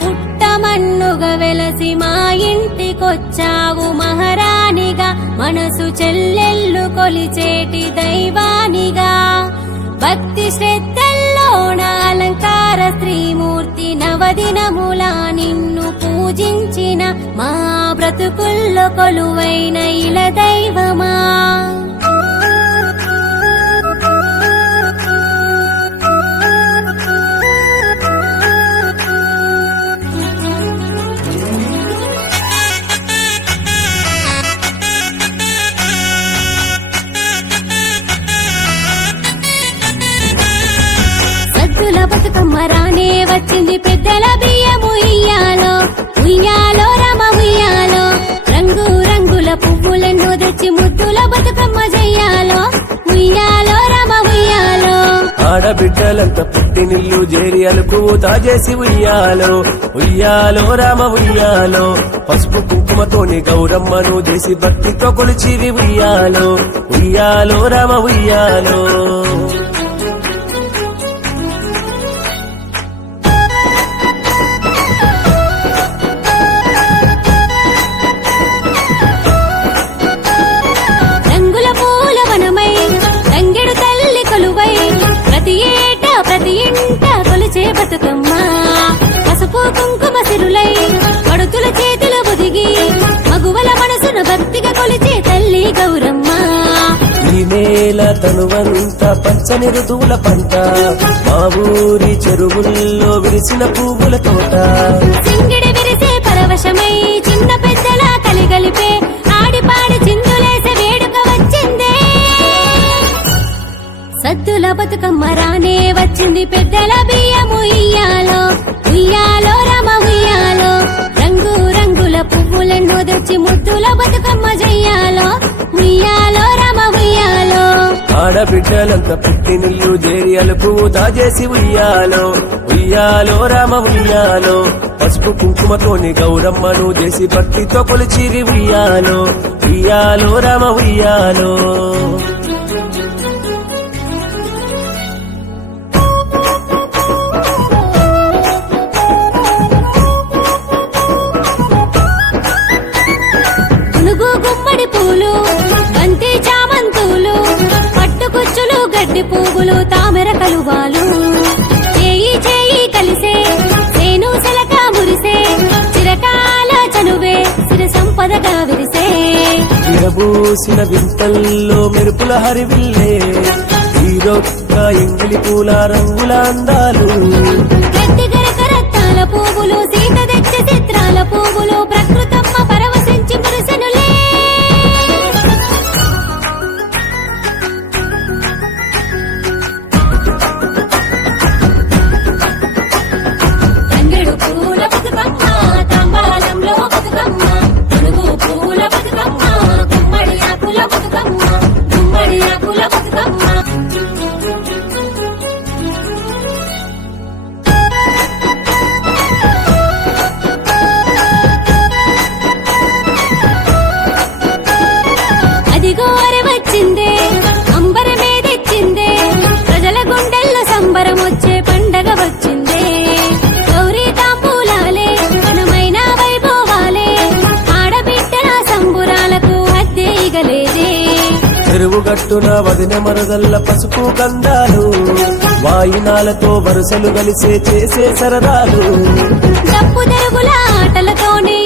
పుట్టమన్నుగా వెలసి మా ఇంటికొచ్చావు మహారాణిగా మనసు చెల్లెళ్ళు కొలిచేటి దైవానిగా భక్తి శ్రద్ధల్లోన అలంకార శ్రీమూర్తి నవదినములా నిన్ను పూజించిన మా బ్రతుకుల్లో కొలువైన ఇల దైవమా బతుకమ్మ రానే వచ్చింది పెద్దల బియ్యము ఇయ్యాలో ఉయ్యాలో రమ ఉయ్యాలో రంగు రంగుల పువ్వులను తెచ్చి ముద్దుల బతుకమ్మ చెయ్యాలో ఉయ్యాలో రమ ఉయ్యాలో ఆడబిడ్డలంతా పుట్టినిల్లు చేరి అలుపు తాజేసి ఉయ్యాలో ఉయ్యాలో రామ ఉయ్యాలో పసుపు కుంకుమతోని గౌరమ్మను చేసి భక్తితో కొలిచివి ఉయ్యాలో ఉయ్యాలో రామ ఉయ్యాలో ప్రతి ఇంట కొలిచే బతుకమ్మ పసుపు కుంకుమ సిరులై పడుతుల చేతుల బుదిగి మగువల మనసును భక్తిగా కొలిచే తల్లి గౌరమ్మ ఈ నేల తనువంత పచ్చని ఋతువుల పంట మా ఊరి చెరువుల్లో విరిసిన పువ్వుల తోట సింగిడి విరిసే పరవశమై చిన్న పెద్దల కలిగలిపే ఆడిపాడి చిందులేసే వేడుక వచ్చిందే సద్దుల బతుకమ్మ రానే వచ్చింది పెద్దల బియ్యము ఇయ్యాలో ఉయ్యాలో రమ ఉయ్యాలో రంగు రంగుల పువ్వులను తెచ్చి ముద్దుల బతుకమ్మ చెయ్యాలో ఉయ్యాలో రమ ఉయ్యాలో ఆడబిడ్డలంతా పుట్టినిల్లు చేరి అలుపు తాజేసి ఉయ్యాలో ఉయ్యాలో రామ ఉయ్యాలో పసుపు కుంకుమతోని గౌరమ్మను చేసి భక్తితో కొలిచిరి ఉయ్యాలో ఉయ్యాలో రామ ఉయ్యాలో గడ్డి పువ్వులు తామెర కలువాలు చేయి చేయి కలిసే సేను సెలక మురిసే చిరకాల చనువే సిరి సంపదగా విరిసే విరబూసిన వింతల్లో మెరుపుల హరివిల్లే ఈరొక్క ఎంగిలి పూల రంగుల అందాలు గడ్డి గరక రత్నాల పువ్వులు సీత తెచ్చే చిత్రాల పువ్వులు ప్రకృతమ్మ పరవశించి మురిసెనులే గట్టున వదిన మరదల్ల పసుపు కందాలు వాయినాలతో వరుసలు కలిసే చేసే సరదాలు డప్పు దరుగుల ఆటలతోనే